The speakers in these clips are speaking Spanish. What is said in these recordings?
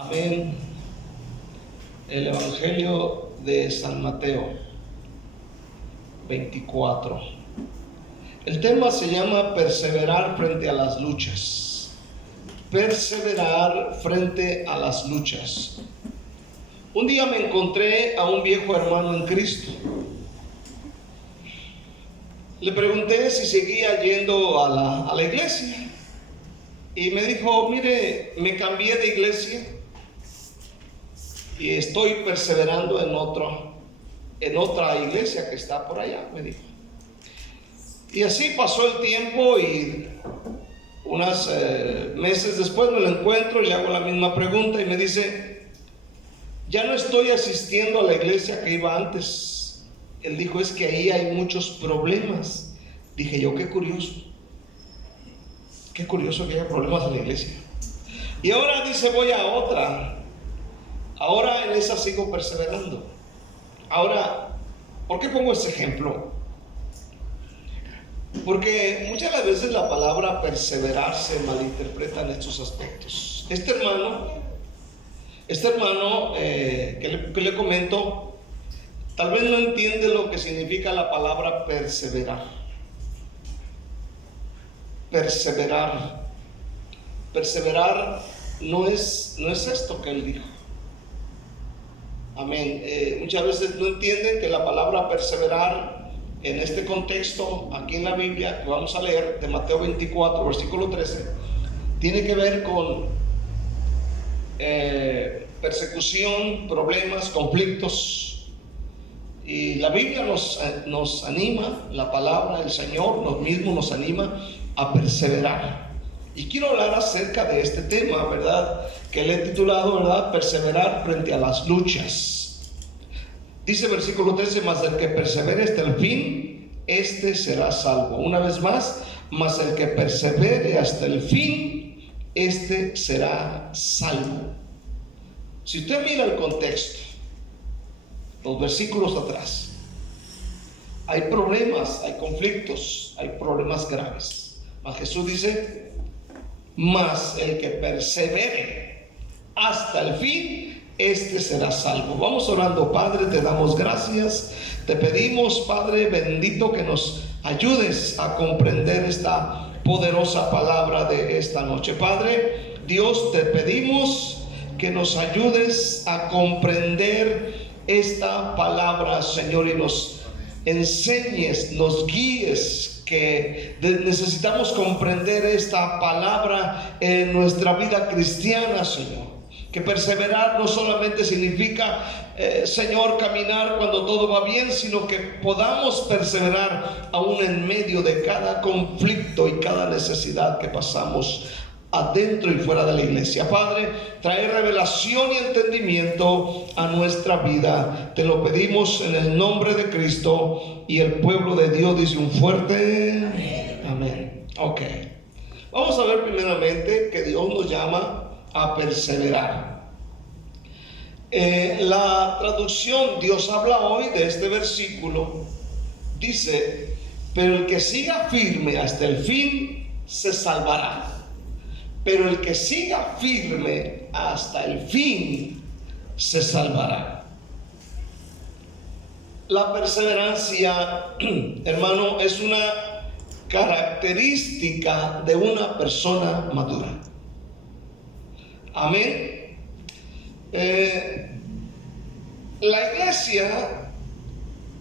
Amén. El Evangelio de San Mateo 24. El tema se llama perseverar frente a las luchas. Perseverar frente a las luchas. Un día me encontré a un viejo hermano en Cristo. Le pregunté si seguía yendo a la iglesia. Y me dijo: mire, me cambié de iglesia y estoy perseverando en otra iglesia que está por allá, me dijo. Y así pasó el tiempo y unos meses después me lo encuentro y le hago la misma pregunta y me dice: ya no estoy asistiendo a la iglesia que iba antes. Él dijo: es que ahí hay muchos problemas. Dije yo: qué curioso que haya problemas en la iglesia. Y ahora dice: voy a otra. Ahora en esa sigo perseverando. Ahora, ¿por qué pongo este ejemplo? Porque muchas de las veces la palabra perseverar se malinterpreta en estos aspectos. Este hermano que le comento, tal vez no entiende lo que significa la palabra perseverar. Perseverar no es esto que él dijo. Amén. Muchas veces no entienden que la palabra perseverar en este contexto, aquí en la Biblia, que vamos a leer de Mateo 24, versículo 13, tiene que ver con persecución, problemas, conflictos. Y la Biblia nos anima, la palabra del Señor mismo nos anima a perseverar. Y quiero hablar acerca de este tema, ¿verdad? Que le he titulado, ¿verdad? Perseverar frente a las luchas. Dice versículo 13: mas el que persevere hasta el fin, este será salvo. Una vez más: mas el que persevere hasta el fin, este será salvo. Si usted mira el contexto, los versículos atrás, hay problemas, hay conflictos, hay problemas graves. Mas Jesús dice: mas el que persevere hasta el fin, este será salvo. Vamos orando. Padre, te damos gracias. Te pedimos, Padre bendito, que nos ayudes a comprender esta poderosa palabra de esta noche. Padre Dios, te pedimos que nos ayudes a comprender esta palabra, Señor, y nos enseñes, nos guíes, que necesitamos comprender esta palabra en nuestra vida cristiana, Señor. Que perseverar no solamente significa, Señor, caminar cuando todo va bien, sino que podamos perseverar aún en medio de cada conflicto y cada necesidad que pasamos adentro y fuera de la iglesia. Padre, trae revelación y entendimiento a nuestra vida. Te lo pedimos en el nombre de Cristo, y el pueblo de Dios dice un fuerte amén. Ok, vamos a ver primeramente que Dios nos llama a perseverar. La traducción Dios habla hoy de este versículo dice: pero el que siga firme hasta el fin se salvará. Pero el que siga firme hasta el fin se salvará. La perseverancia, hermano, es una característica de una persona madura. Amén. La iglesia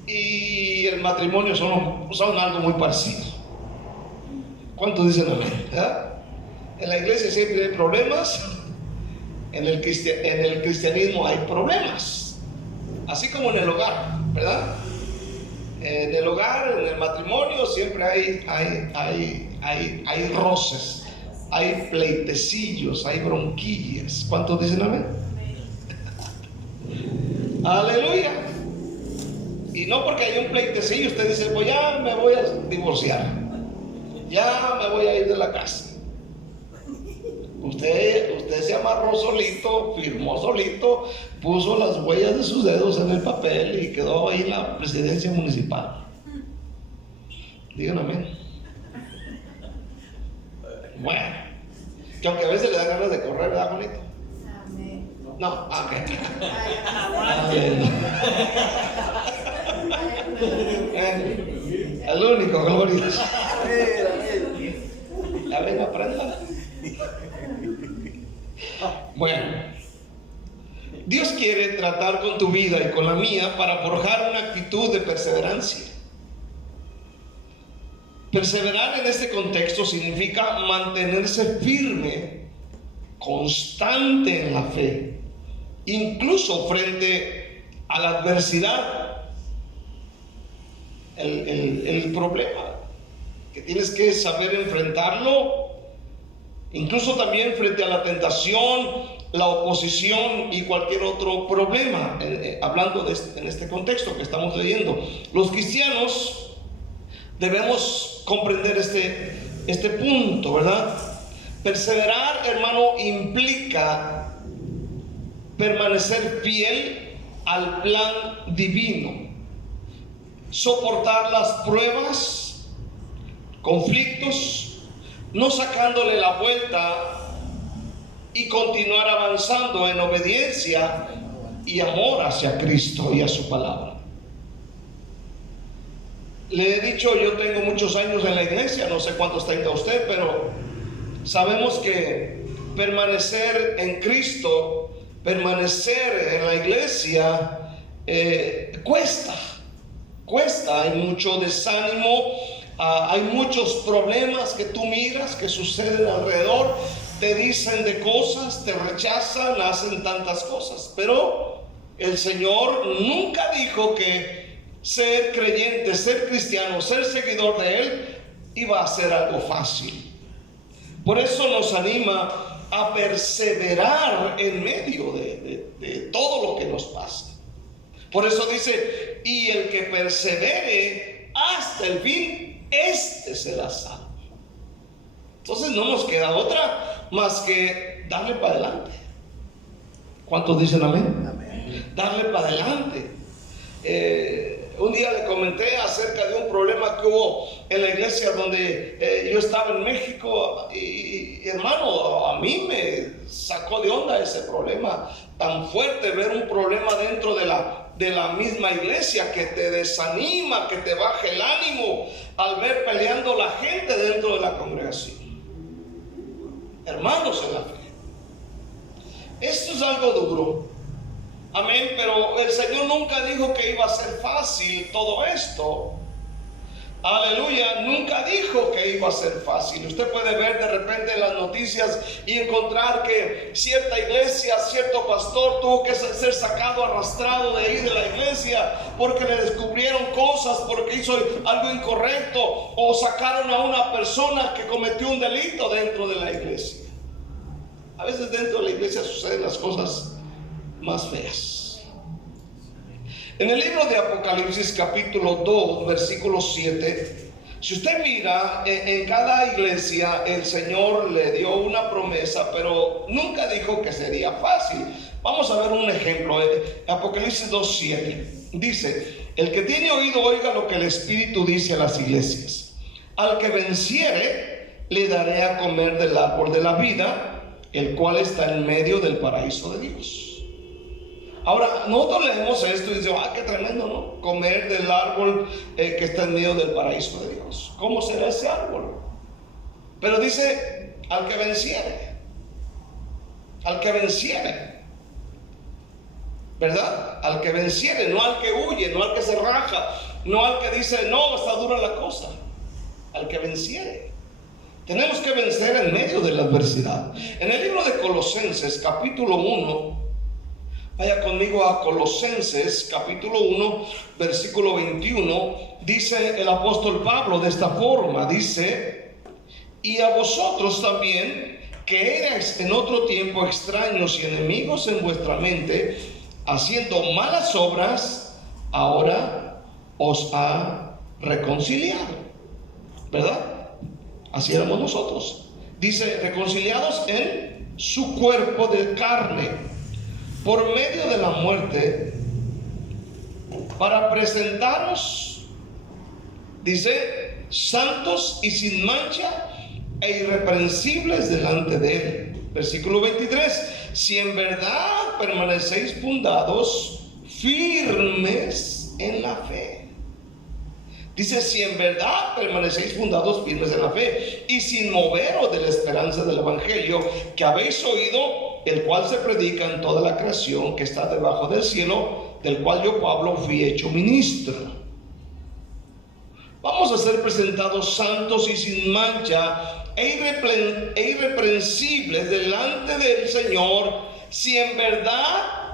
y el matrimonio son algo muy parecido. ¿Cuántos dicen amén? En la iglesia siempre hay problemas. En el cristianismo hay problemas, así como en el hogar, ¿verdad? En el hogar, en el matrimonio, siempre hay roces, hay pleitecillos, hay bronquillas. ¿Cuántos dicen amén? Aleluya. Y no porque hay un pleitecillo usted dice: pues ya me voy a divorciar, ya me voy a ir de la casa. Usted se amarró solito, firmó solito, puso las huellas de sus dedos en el papel y quedó ahí en la presidencia municipal. Digan amén. Bueno, que aunque a veces le da ganas de correr, ¿verdad, bonito? Amén. No, ok. El único, gloria. La ven, aprenda. Bueno, Dios quiere tratar con tu vida y con la mía para forjar una actitud de perseverancia. Perseverar en este contexto significa mantenerse firme, constante en la fe, incluso frente a la adversidad, el problema, que tienes que saber enfrentarlo, incluso también frente a la tentación, la oposición y cualquier otro problema. Hablando en este contexto que estamos leyendo, los cristianos debemos comprender este punto, ¿verdad? Perseverar, hermano, implica permanecer fiel al plan divino, soportar las pruebas, conflictos, no sacándole la vuelta y continuar avanzando en obediencia y amor hacia Cristo y a su palabra. Le he dicho, yo tengo muchos años en la iglesia, no sé cuántos tenga usted, pero sabemos que permanecer en Cristo, permanecer en la iglesia, cuesta, hay mucho desánimo, hay muchos problemas que tú miras que suceden alrededor, te dicen de cosas, te rechazan, hacen tantas cosas, pero el Señor nunca dijo que ser creyente, ser cristiano, ser seguidor de Él iba a ser algo fácil. Por eso nos anima a perseverar en medio de todo lo que nos pasa. Por eso dice, y el que persevere hasta el fin, este será salvo. Entonces no nos queda otra más que darle para adelante. ¿Cuántos dicen amén? Amén. Darle para adelante. Un día le comenté acerca de un problema que hubo en la iglesia donde yo estaba en México y hermano, a mí me sacó de onda ese problema tan fuerte, ver un problema dentro de la misma iglesia que te desanima, que te baja el ánimo al ver peleando la gente dentro de la congregación. Hermanos en la fe, esto es algo duro. Amén, pero el Señor nunca dijo que iba a ser fácil todo esto. Aleluya, nunca dijo que iba a ser fácil. Usted puede ver de repente las noticias y encontrar que cierta iglesia, cierto pastor tuvo que ser sacado, arrastrado de ahí de la iglesia porque le descubrieron cosas, porque hizo algo incorrecto, o sacaron a una persona que cometió un delito dentro de la iglesia. A veces dentro de la iglesia suceden las cosas más feas. En el libro de Apocalipsis capítulo 2 versículo 7, si usted mira, en cada iglesia el Señor le dio una promesa, pero nunca dijo que sería fácil. Vamos a ver un ejemplo. Apocalipsis 2:7 dice: el que tiene oído oiga lo que el Espíritu dice a las iglesias. Al que venciere le daré a comer del árbol de la vida, el cual está en medio del paraíso de Dios. Ahora, nosotros leemos esto y decimos, qué tremendo, ¿no? Comer del árbol que está en medio del paraíso de Dios. ¿Cómo será ese árbol? Pero dice, al que venciere. Al que venciere. ¿Verdad? Al que venciere, no al que huye, no al que se raja, no al que dice, no, está dura la cosa. Al que venciere. Tenemos que vencer en medio de la adversidad. En el libro de Colosenses, capítulo 1, vaya conmigo a Colosenses capítulo 1 versículo 21. Dice el apóstol Pablo de esta forma, dice: y a vosotros también, que erais en otro tiempo extraños y enemigos en vuestra mente, haciendo malas obras, ahora os ha reconciliado. ¿Verdad? Así éramos nosotros. Dice, reconciliados en su cuerpo de carne, por medio de la muerte, para presentaros, dice, santos y sin mancha e irreprensibles delante de Él. Versículo 23. Si en verdad permanecéis fundados, firmes en la fe. Dice, si en verdad permanecéis fundados, firmes en la fe, y sin moveros de la esperanza del evangelio que habéis oído, el cual se predica en toda la creación que está debajo del cielo, del cual yo, Pablo, fui hecho ministro. Vamos a ser presentados santos y sin mancha e irreprensibles delante del Señor, si en verdad,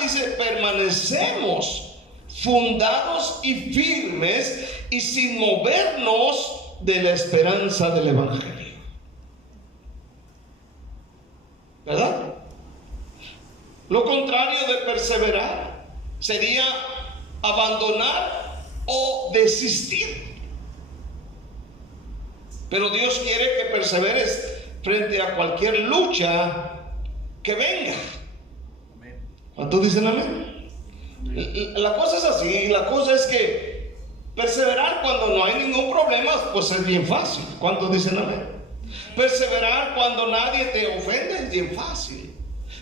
dice, permanecemos fundados y firmes y sin movernos de la esperanza del evangelio. ¿Verdad? Lo contrario de perseverar sería abandonar o desistir. Pero Dios quiere que perseveres frente a cualquier lucha que venga. ¿Cuántos dicen amén? La cosa es así. La cosa es que perseverar cuando no hay ningún problema, pues es bien fácil. ¿Cuántos dicen amén? Perseverar cuando nadie te ofende es bien fácil.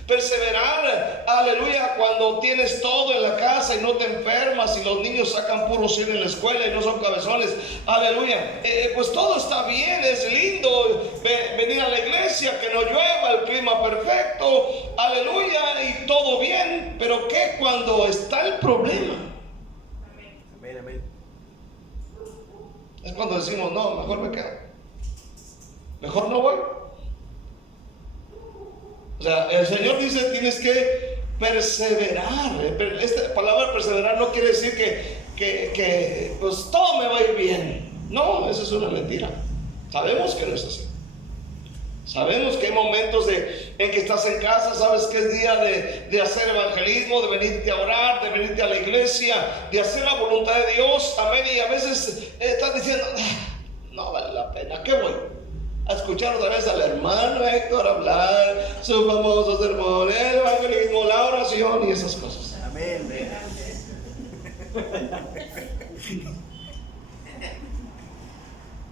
Perseverar, aleluya, cuando tienes todo en la casa y no te enfermas y los niños sacan puro 100 en la escuela y no son cabezones, aleluya, pues todo está bien, es lindo venir a la iglesia, que no llueva, el clima perfecto, aleluya, y todo bien. Pero ¿qué cuando está el problema? Amén, amén. Es cuando decimos, no, mejor me quedo, mejor no voy. O sea, el Señor dice, tienes que perseverar. Esta palabra perseverar no quiere decir que pues todo me va a ir bien. No, eso es una mentira. Sabemos que no es así. Sabemos que hay momentos en que estás en casa, sabes que es día de hacer evangelismo, de venirte a orar, de venirte a la iglesia, de hacer la voluntad de Dios, amén. Y a veces estás diciendo, no vale la pena, ¿qué voy a escuchar otra vez al hermano Héctor hablar su famoso sermón, el evangelismo, la oración y esas cosas? Amén.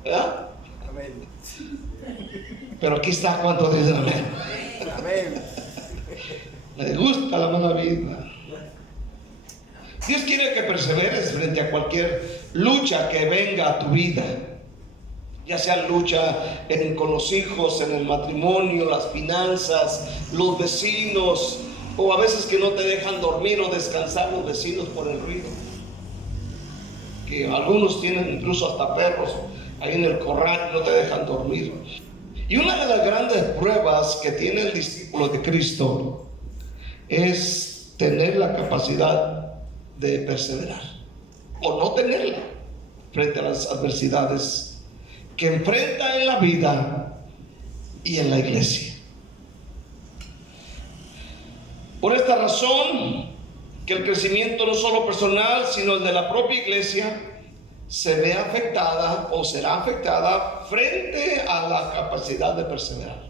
¿Verdad? Amén. Pero aquí está, ¿cuánto dicen amén? Amén. Me gusta la mala vida. Dios quiere que perseveres frente a cualquier lucha que venga a tu vida. Ya sea lucha con los hijos, en el matrimonio, las finanzas, los vecinos, o a veces que no te dejan dormir o descansar los vecinos por el ruido. Que algunos tienen incluso hasta perros ahí en el corral y no te dejan dormir. Y una de las grandes pruebas que tiene el discípulo de Cristo es tener la capacidad de perseverar o no tenerla frente a las adversidades que enfrenta en la vida y en la iglesia. Por esta razón, que el crecimiento no solo personal, sino el de la propia iglesia, se ve afectada o será afectada frente a la capacidad de perseverar.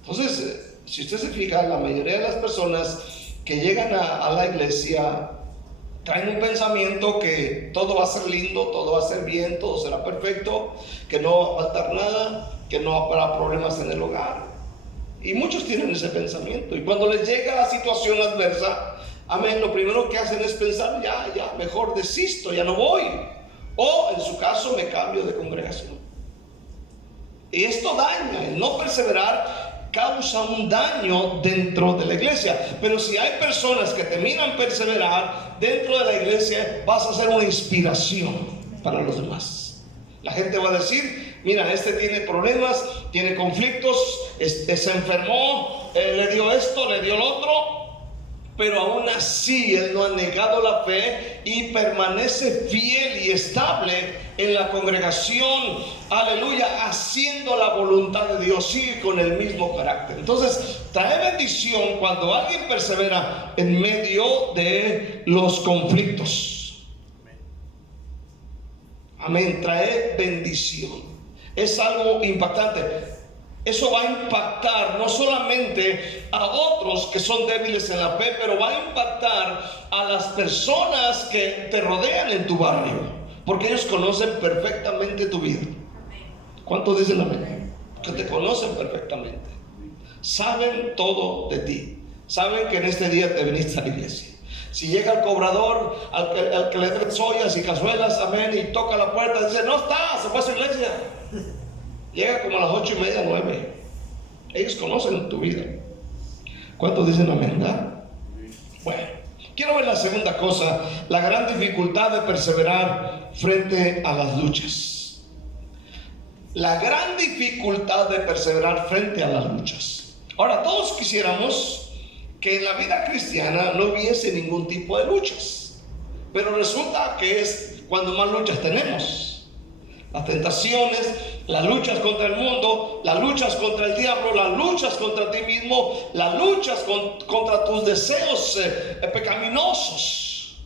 Entonces, si usted se fija, la mayoría de las personas que llegan a la iglesia traen un pensamiento que todo va a ser lindo, todo va a ser bien, todo será perfecto, que no va a faltar nada, que no habrá problemas en el hogar. Y muchos tienen ese pensamiento. Y cuando les llega la situación adversa, amén, lo primero que hacen es pensar, ya, mejor desisto, ya no voy. O en su caso me cambio de congregación. Y esto daña, el no perseverar causa un daño dentro de la iglesia. Pero si hay personas que te miran perseverar dentro de la iglesia, vas a ser una inspiración para los demás. La gente va a decir, mira, este tiene problemas, tiene conflictos, se enfermó, le dio esto, le dio lo otro, pero aún así él no ha negado la fe y permanece fiel y estable en la congregación, aleluya, haciendo la voluntad de Dios, sigue con el mismo carácter. Entonces trae bendición cuando alguien persevera en medio de los conflictos. Amén, trae bendición, es algo impactante. Eso va a impactar no solamente a otros que son débiles en la fe, pero va a impactar a las personas que te rodean en tu barrio, porque ellos conocen perfectamente tu vida. ¿Cuántos dicen amén? que te conocen perfectamente. Saben todo de ti. Saben que en este día te viniste a la iglesia. Si llega el cobrador, al que le traes ollas y cazuelas, amén, y toca la puerta, dice, no está, se fue a su iglesia. Llega como a las 8:30, 9. Ellos conocen tu vida. ¿Cuántos dicen amén? ¿Verdad? Bueno, quiero ver la segunda cosa, la gran dificultad de perseverar frente a las luchas. La gran dificultad de perseverar frente a las luchas. Ahora, todos quisiéramos que en la vida cristiana no hubiese ningún tipo de luchas, pero resulta que es cuando más luchas tenemos. Las tentaciones, las luchas contra el mundo, las luchas contra el diablo, las luchas contra ti mismo, las luchas contra tus deseos pecaminosos.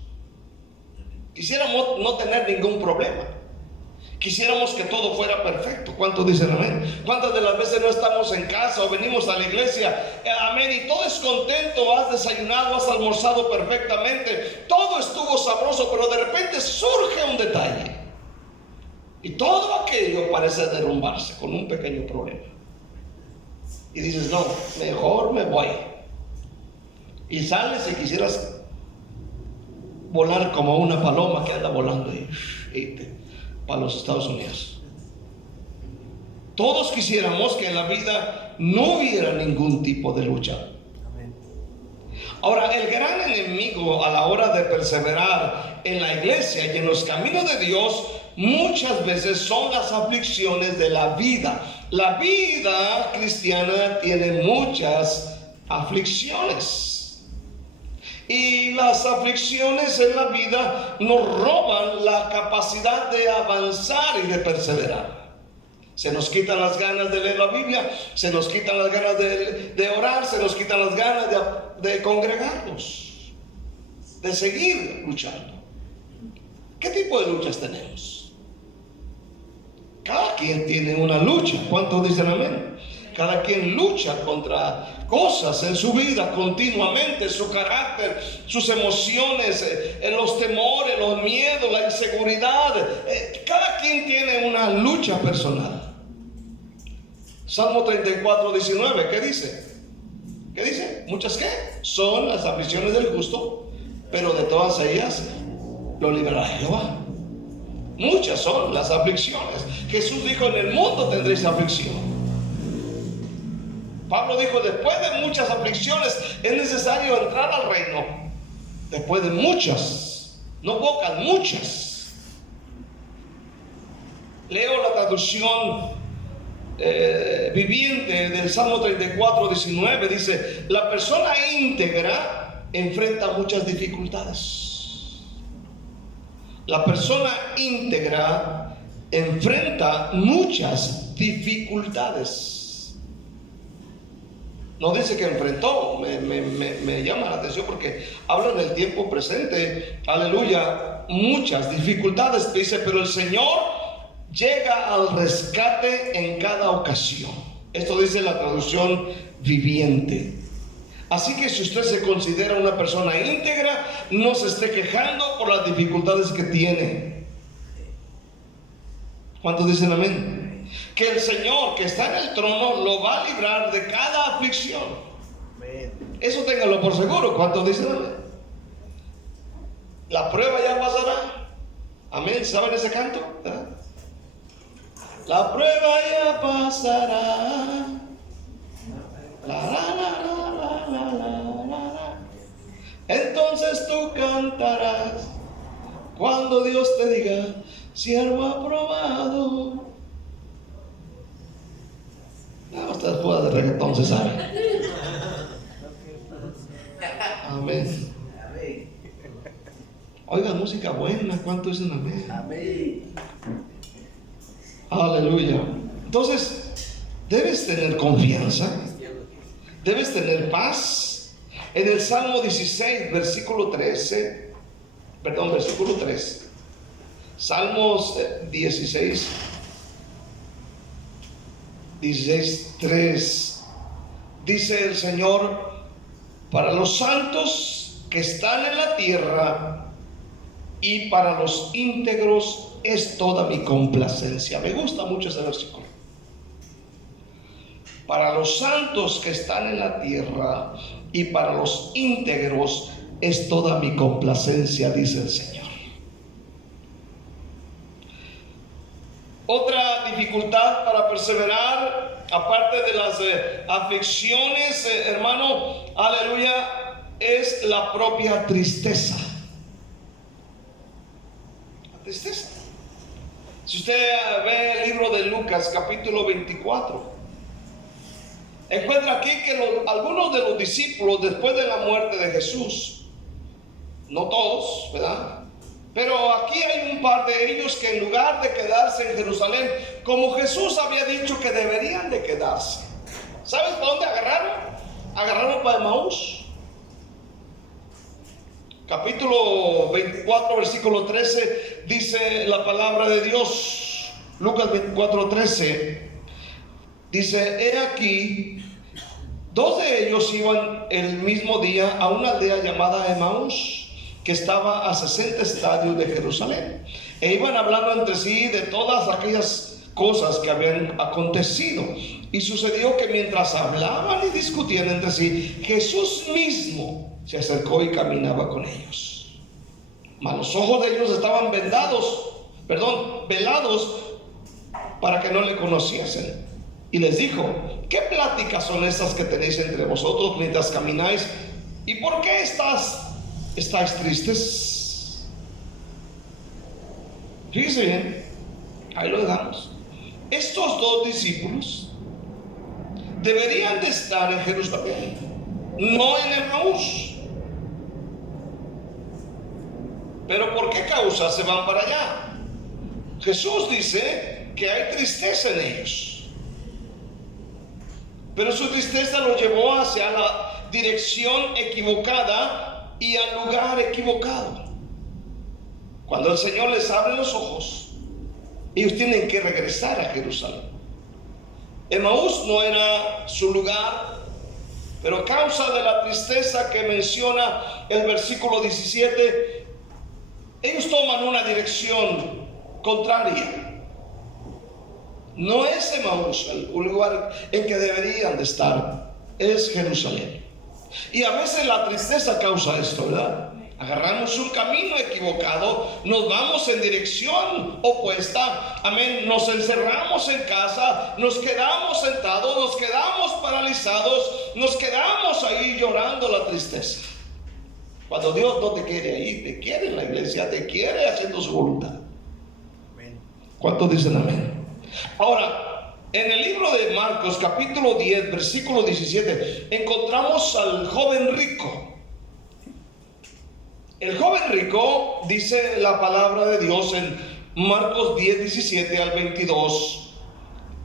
Quisiéramos no tener ningún problema. Quisiéramos que todo fuera perfecto. ¿Cuántos dicen amén? ¿Cuántas de las veces no estamos en casa o venimos a la iglesia? Amén. Y todo es contento, has desayunado, has almorzado perfectamente, todo estuvo sabroso, pero de repente surge un detalle y todo aquello parece derrumbarse con un pequeño problema. Y dices, no, mejor me voy. Y sales y quisieras volar como una paloma que anda volando para los Estados Unidos. Todos quisiéramos que en la vida no hubiera ningún tipo de lucha. Ahora, el gran enemigo a la hora de perseverar en la iglesia y en los caminos de Dios muchas veces son las aflicciones de la vida. La vida cristiana tiene muchas aflicciones. Y las aflicciones en la vida nos roban la capacidad de avanzar y de perseverar. Se nos quitan las ganas de leer la Biblia, se nos quitan las ganas de orar, se nos quitan las ganas de congregarnos, de seguir luchando. ¿Qué tipo de luchas tenemos? Cada quien tiene una lucha. ¿Cuántos dicen amén? Cada quien lucha contra cosas en su vida continuamente, su carácter, sus emociones, los temores, los miedos, la inseguridad. Cada quien tiene una lucha personal. Salmo 34, 19, ¿qué dice? ¿Qué dice? ¿Muchas qué? Son las aflicciones del justo, pero de todas ellas lo librará Jehová. Muchas son las aflicciones. Jesús dijo, en el mundo tendréis aflicción. Pablo dijo, después de muchas aflicciones es necesario entrar al reino. Después de muchas, no pocas, muchas. Leo la traducción viviente del Salmo 34, 19. Dice, la persona íntegra enfrenta muchas dificultades. La persona íntegra enfrenta muchas dificultades. No dice que enfrentó, me llama la atención porque habla en el tiempo presente, aleluya, muchas dificultades. Dice, pero el Señor llega al rescate en cada ocasión. Esto dice la traducción viviente. Así que si usted se considera una persona íntegra, no se esté quejando por las dificultades que tiene. ¿Cuántos dicen amén? Que el Señor que está en el trono lo va a librar de cada aflicción. Amén. Eso téngalo por seguro. ¿Cuántos dicen amén? La prueba ya pasará. Amén. ¿Saben ese canto? ¿verdad? La prueba ya pasará. Entonces tú cantarás cuando Dios te diga, siervo aprobado. No, ustedes pueden de reggaetón, se sabe. Amén. Oiga, música buena. ¿Cuánto dicen amén? Amén. Aleluya. Entonces, debes tener confianza. Debes tener paz. En el Salmo 16, versículo 13. Perdón, versículo 3. Salmos 16. 16:3 dice el Señor, para los santos que están en la tierra y para los íntegros es toda mi complacencia. Me gusta mucho ese versículo. para los santos que están en la tierra y para los íntegros es toda mi complacencia, dice el Señor. Otra dificultad para perseverar, aparte de las aflicciones, hermano, aleluya, es la propia tristeza. La tristeza. Si usted ve el libro de Lucas, capítulo 24, encuentra aquí que algunos de los discípulos, después de la muerte de Jesús, no todos, ¿verdad?, pero aquí hay un par de ellos que en lugar de quedarse en Jerusalén, como Jesús había dicho que deberían de quedarse, ¿sabes para dónde agarraron? Agarraron para Emaús. Capítulo 24, versículo 13, dice la palabra de Dios. Lucas 24, 13 dice: he aquí, dos de ellos iban el mismo día a una aldea llamada Emaús, que estaba a 60 estadios de Jerusalén, e iban hablando entre sí de todas aquellas cosas que habían acontecido. Y sucedió que mientras hablaban y discutían entre sí, Jesús mismo se acercó y caminaba con ellos. Mas los ojos de ellos estaban velados para que no le conociesen. Y les dijo: ¿qué pláticas son estas que tenéis entre vosotros mientras camináis? ¿Y por qué estáis tristes? Fíjense bien, ahí lo dejamos. Estos dos discípulos deberían de estar en Jerusalén, no en Emaús. Pero ¿por qué causa se van para allá? Jesús dice que hay tristeza en ellos, pero su tristeza los llevó hacia la dirección equivocada y al lugar equivocado. Cuando el Señor les abre los ojos, ellos tienen que regresar a Jerusalén. Emaús no era su lugar, pero a causa de la tristeza que menciona el versículo 17, ellos toman una dirección contraria. No es Emaús el lugar en que deberían de estar, es Jerusalén. Y a veces la tristeza causa esto, ¿verdad? Agarramos un camino equivocado, nos vamos en dirección opuesta, amén, nos encerramos en casa, nos quedamos sentados, nos quedamos paralizados, nos quedamos ahí llorando la tristeza. Cuando Dios no te quiere ahí, te quiere en la iglesia, te quiere haciendo su voluntad. ¿Cuántos dicen amén? Ahora, en el libro de Marcos, capítulo 10, versículo 17, encontramos al joven rico. El joven rico, dice la palabra de Dios en Marcos 10, 17 al 22.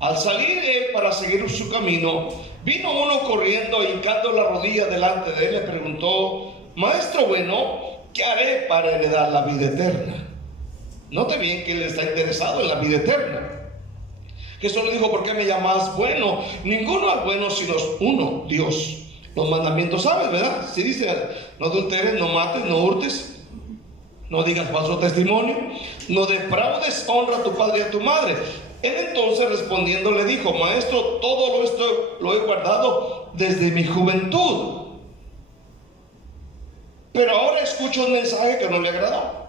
Al salir él para seguir su camino, vino uno corriendo e hincando la rodilla delante de él, le preguntó: Maestro bueno, ¿qué haré para heredar la vida eterna? Note bien que él está interesado en la vida eterna. Jesús le dijo: ¿por qué me llamas bueno? Ninguno es bueno sino uno, Dios. Los mandamientos sabes, ¿verdad? Si dice: no adulteres, no mates, no hurtes, no digas falso testimonio, no defraudes, honra a tu padre y a tu madre. Él entonces respondiendo le dijo: Maestro, todo esto lo he guardado desde mi juventud. Pero ahora escucho un mensaje que no le agradó.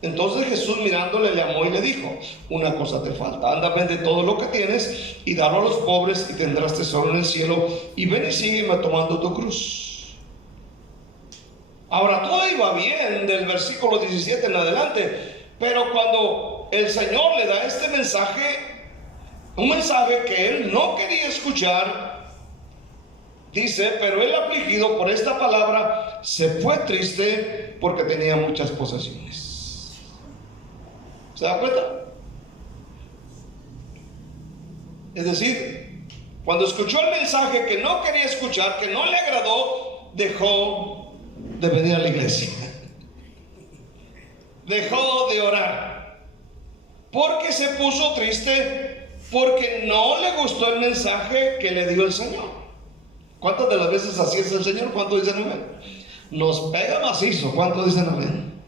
Entonces Jesús, mirándole, le llamó y le dijo: una cosa te falta, anda, vende todo lo que tienes y dalo a los pobres y tendrás tesoro en el cielo, y ven y sígueme tomando tu cruz. Ahora, todo iba bien del versículo 17 en adelante, pero cuando el Señor le da este mensaje, un mensaje que él no quería escuchar, dice: pero él, afligido por esta palabra, se fue triste porque tenía muchas posesiones. ¿Se da cuenta? Es decir, cuando escuchó el mensaje que no quería escuchar, que no le agradó, dejó de venir a la iglesia. Dejó de orar. Porque se puso triste, porque no le gustó el mensaje que le dio el Señor. ¿Cuántas de las veces así es el Señor? ¿Cuántos dicen amén? Nos pega macizo. ¿Cuántos dicen amén?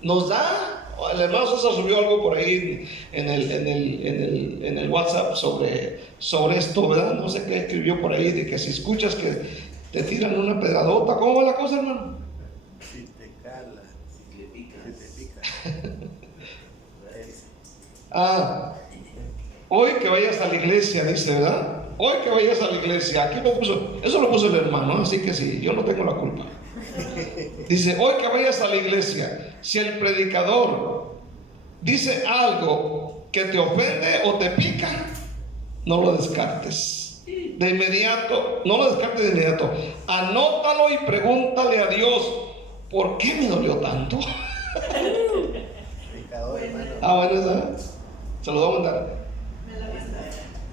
Nos da El hermano César subió algo por ahí en el WhatsApp sobre esto, ¿verdad? No sé qué escribió por ahí, de que si escuchas que te tiran una pedradota, ¿cómo va la cosa, hermano? Si te cala, si te pica. Hoy que vayas a la iglesia, dice, ¿verdad? Hoy que vayas a la iglesia, aquí lo puso, eso lo puso el hermano, así que sí, yo no tengo la culpa. Dice, hoy que vayas a la iglesia, si el predicador dice algo que te ofende o te pica, no lo descartes de inmediato, no lo descartes de inmediato, anótalo y pregúntale a Dios, ¿por qué me dolió tanto? Predicador, hermano. Bueno, ¿sabes? Se lo voy a mandar.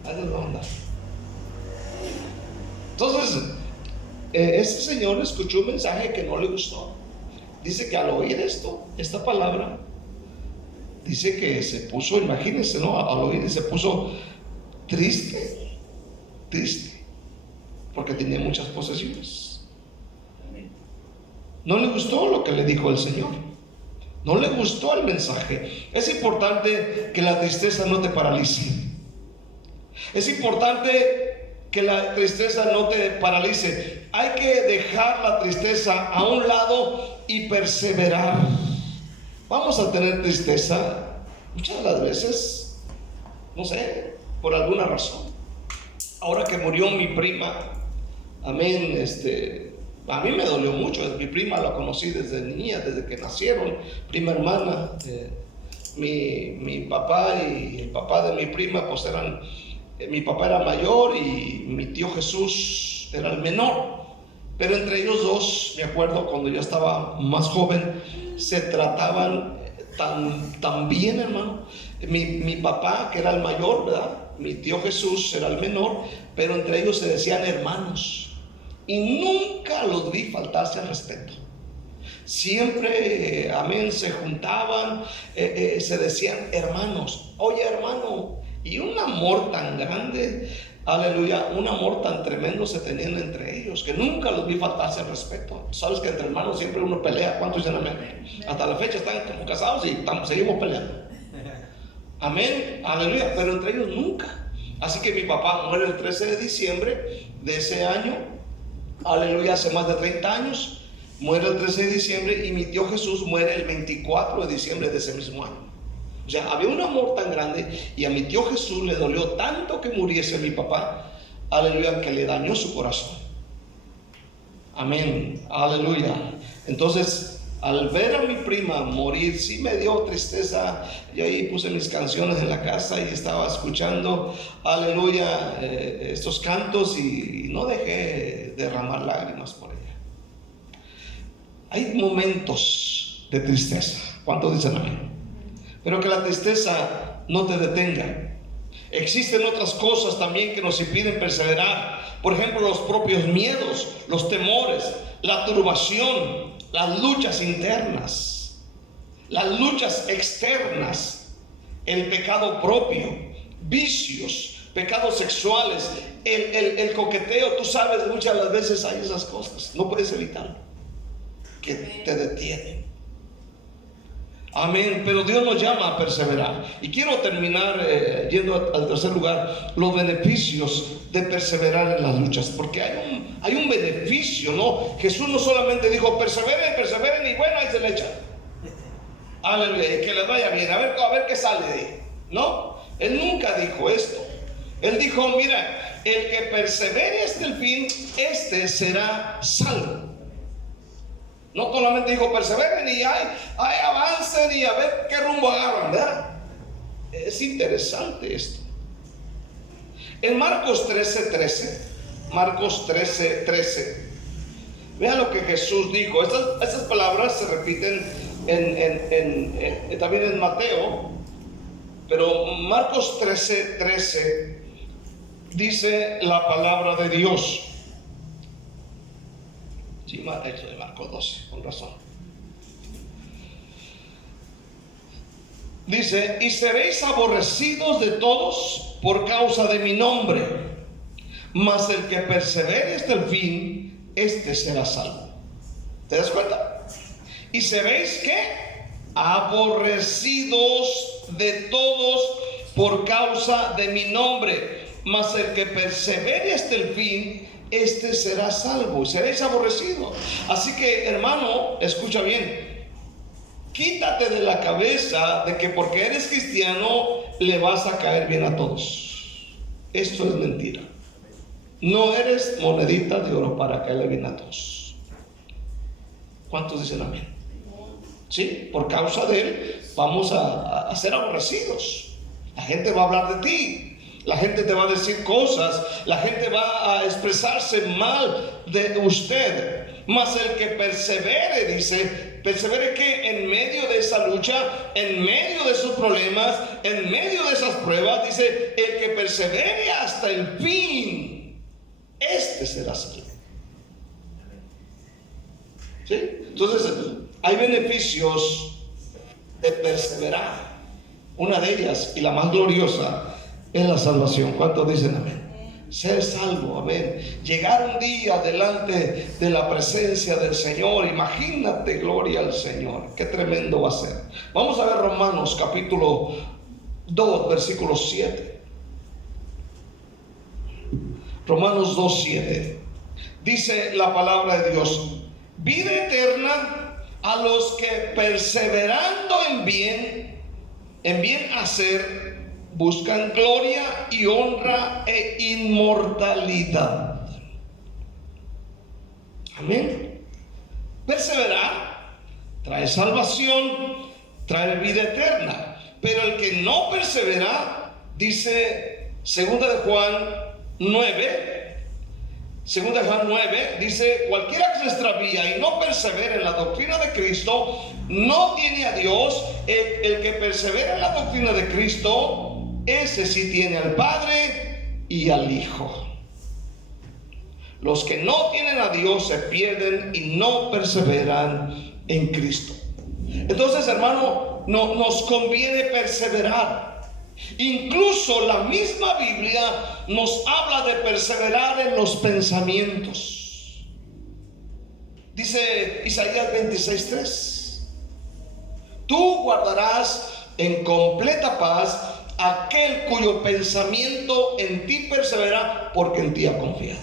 Ahí se lo voy a mandar. Entonces, este señor escuchó un mensaje que no le gustó. Dice que al oír esta palabra, dice que se puso, imagínense, ¿no? Al oír se puso triste, porque tenía muchas posesiones. No le gustó lo que le dijo el Señor. No le gustó el mensaje. Es importante que la tristeza no te paralice. Es importante que la tristeza no te paralice. Hay que dejar la tristeza a un lado y perseverar. Vamos a tener tristeza muchas de las veces, no sé, por alguna razón. Ahora que murió mi prima, amén, a mí me dolió mucho. Mi prima la conocí desde niña, desde que nacieron, prima hermana. Mi papá y el papá de mi prima pues eran, mi papá era mayor y mi tío Jesús era el menor. Pero entre ellos dos, me acuerdo cuando yo estaba más joven, se trataban tan bien, hermano. Mi papá, que era el mayor, ¿verdad? Mi tío Jesús era el menor, pero entre ellos se decían hermanos. Y nunca los vi faltarse al respeto. Siempre, amén, se juntaban, se decían hermanos. Oye, hermano, y un amor tan grande, aleluya, un amor tan tremendo se tenían entre ellos, que nunca los vi faltarse al respeto. Sabes que entre hermanos siempre uno pelea. ¿Cuántos dicen amén? Hasta la fecha están como casados y seguimos peleando. Amén, aleluya, pero entre ellos nunca. Así que mi papá muere el 13 de diciembre de ese año, aleluya, hace más de 30 años, muere el 13 de diciembre, y mi tío Jesús muere el 24 de diciembre de ese mismo año. O sea, había un amor tan grande, y a mi tío Jesús le dolió tanto que muriese mi papá, aleluya, que le dañó su corazón. Amén, aleluya. Entonces, al ver a mi prima morir, sí me dio tristeza. Yo ahí puse mis canciones en la casa y estaba escuchando, aleluya, estos cantos, y no dejé derramar lágrimas por ella. Hay momentos de tristeza. ¿Cuántos dicen amén? Pero que la tristeza no te detenga. Existen otras cosas también que nos impiden perseverar. Por ejemplo, los propios miedos, los temores, la turbación, las luchas internas, las luchas externas, el pecado propio, vicios, pecados sexuales, el coqueteo. Tú sabes, muchas de las veces hay esas cosas, no puedes evitarlo, que te detienen. Amén, pero Dios nos llama a perseverar. Y quiero terminar yendo al tercer lugar, los beneficios de perseverar en las luchas, porque hay un beneficio, ¿no? Jesús no solamente dijo perseveren, y bueno, ahí se le echan, aleluya, que les vaya bien, a ver qué sale de ahí, ¿no? Él nunca dijo esto. Él dijo, mira, el que persevere hasta el fin, este será salvo. No solamente dijo perseveren y avancen y a ver qué rumbo agarran, ¿verdad? Es interesante esto. En Marcos 13:13, Marcos 13:13, vean lo que Jesús dijo. Estas palabras se repiten también en Mateo, pero Marcos 13:13 dice la palabra de Dios. Sí, eso de Marcos 12, con razón. Dice, y seréis aborrecidos de todos por causa de mi nombre, mas el que persevere hasta el fin, este será salvo. ¿Te das cuenta? Y seréis, ¿qué? aborrecidos de todos por causa de mi nombre, mas el que persevere hasta el fin, este será salvo. Seréis aborrecidos. Así que, hermano, escucha bien, quítate de la cabeza de que porque eres cristiano le vas a caer bien a todos. Esto es mentira. No eres monedita de oro para caerle bien a todos. ¿Cuántos dicen amén? Sí, por causa de él vamos a ser aborrecidos. La gente va a hablar de ti, la gente te va a decir cosas, la gente va a expresarse mal de usted. Mas el que persevere, dice, persevere que en medio de esa lucha, en medio de sus problemas, en medio de esas pruebas, dice, el que persevere hasta el fin, este será salvo. ¿Sí? Entonces, hay beneficios de perseverar. Una de ellas, y la más gloriosa, es la salvación. ¿Cuántos dicen amén? Ser salvo, amén. Llegar un día delante de la presencia del Señor. Imagínate, gloria al Señor. Qué tremendo va a ser. Vamos a ver Romanos capítulo 2, versículo 7. Romanos 2, 7. Dice la palabra de Dios: vida eterna a los que perseverando en bien hacer, buscan gloria y honra e inmortalidad. Amén. Perseverar trae salvación, trae vida eterna. Pero el que no persevera, dice segunda de Juan 9, dice: cualquiera que se extravía y no persevera en la doctrina de Cristo no tiene a Dios. El que persevera en la doctrina de Cristo, ese sí tiene al Padre y al Hijo. Los que no tienen a Dios se pierden y no perseveran en Cristo. Entonces, hermano, nos conviene perseverar. Incluso la misma Biblia nos habla de perseverar en los pensamientos. Dice Isaías 26:3: tú guardarás en completa paz aquel cuyo pensamiento en ti persevera, porque en ti ha confiado.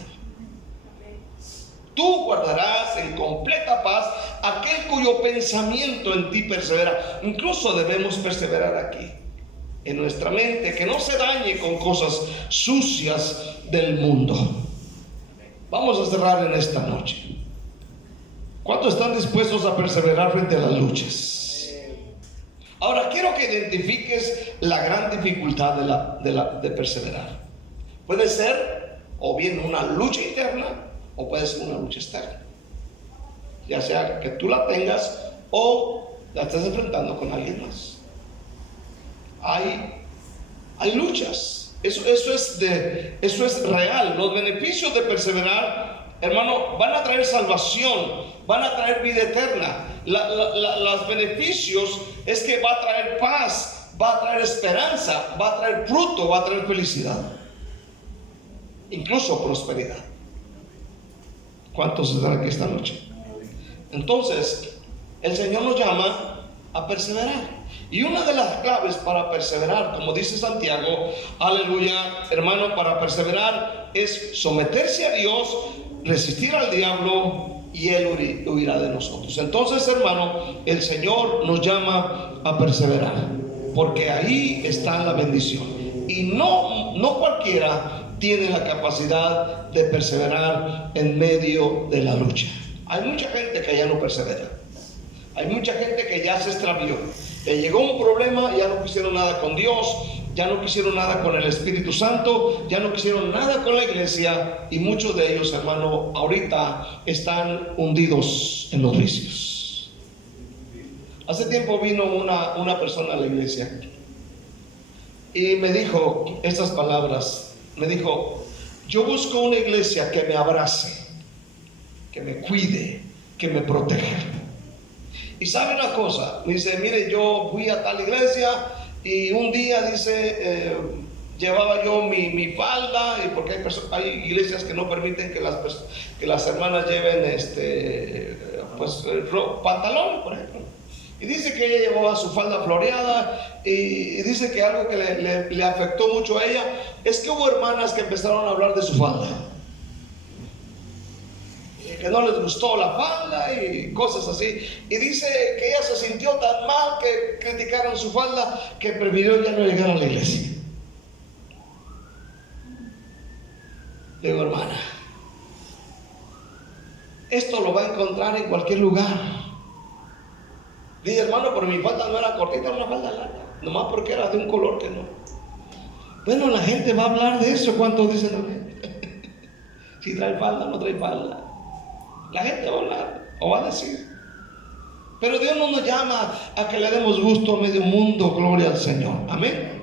Tú guardarás en completa paz aquel cuyo pensamiento en ti persevera. Incluso debemos perseverar aquí, en nuestra mente, que no se dañe con cosas sucias del mundo. Vamos a cerrar en esta noche. ¿Cuántos están dispuestos a perseverar frente a las luchas? Ahora quiero que identifiques la gran dificultad de perseverar. Puede ser o bien una lucha interna, o puede ser una lucha externa, ya sea que tú la tengas o la estés enfrentando con alguien más. Hay luchas. Eso es real. Los beneficios de perseverar, hermano, van a traer salvación, van a traer vida eterna. Los beneficios es que va a traer paz, va a traer esperanza, va a traer fruto, va a traer felicidad, incluso prosperidad. ¿Cuántos están aquí esta noche? Entonces, el Señor nos llama a perseverar. Y una de las claves para perseverar, como dice Santiago, aleluya, hermano, para perseverar es someterse a Dios, resistir al diablo, y Él huirá de nosotros. Entonces, hermano, el Señor nos llama a perseverar, porque ahí está la bendición. Y no cualquiera tiene la capacidad de perseverar en medio de la lucha. Hay mucha gente que ya no persevera. Hay mucha gente que ya se extravió. Le llegó un problema, ya no quisieron nada con Dios, ya no quisieron nada con el Espíritu Santo, ya no quisieron nada con la iglesia, y muchos de ellos, hermano, ahorita están hundidos en los vicios. Hace tiempo vino una persona a la iglesia y me dijo estas palabras. Me dijo: yo busco una iglesia que me abrace, que me cuide, que me proteja. Y sabe una cosa, me dice: mire, yo fui a tal iglesia y un día, dice, llevaba yo mi falda, y porque hay iglesias que no permiten que las hermanas lleven pantalón, por ejemplo. Y dice que ella llevaba su falda floreada, y dice que algo que le afectó mucho a ella es que hubo hermanas que empezaron a hablar de su falda, que no les gustó la falda y cosas así. Y dice que ella se sintió tan mal que criticaron su falda que prefirió ya no llegar a la iglesia. Digo, hermana, esto lo va a encontrar en cualquier lugar. Dice, hermano, pero mi falda no era cortita, era una falda larga, nomás porque era de un color que no. Bueno, la gente va a hablar de eso. ¿Cuántos dicen amén? Si trae falda o no trae falda, la gente va a hablar o va a decir. Pero Dios no nos llama a que le demos gusto a medio mundo. Gloria al Señor, amén.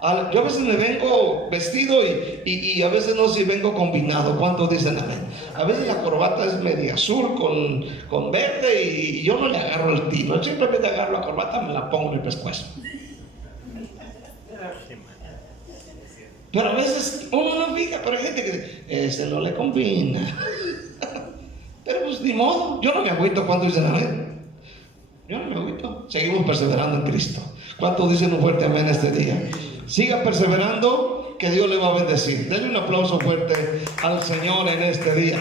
Yo a veces me vengo vestido y a veces no sé si vengo combinado. ¿Cuántos dicen amén? A veces la corbata es media azul con verde y yo no le agarro el tiro. Simplemente agarro la corbata, me la pongo en el pescuezo. Pero a veces uno no fija, pero hay gente que dice, ese no le combina. Pero pues ni modo, yo no me agüito. ¿Cuántos dicen amén? Yo no me agüito. Seguimos perseverando en Cristo. ¿Cuántos dicen un fuerte amén este día? Siga perseverando, que Dios le va a bendecir. Denle un aplauso fuerte al Señor en este día.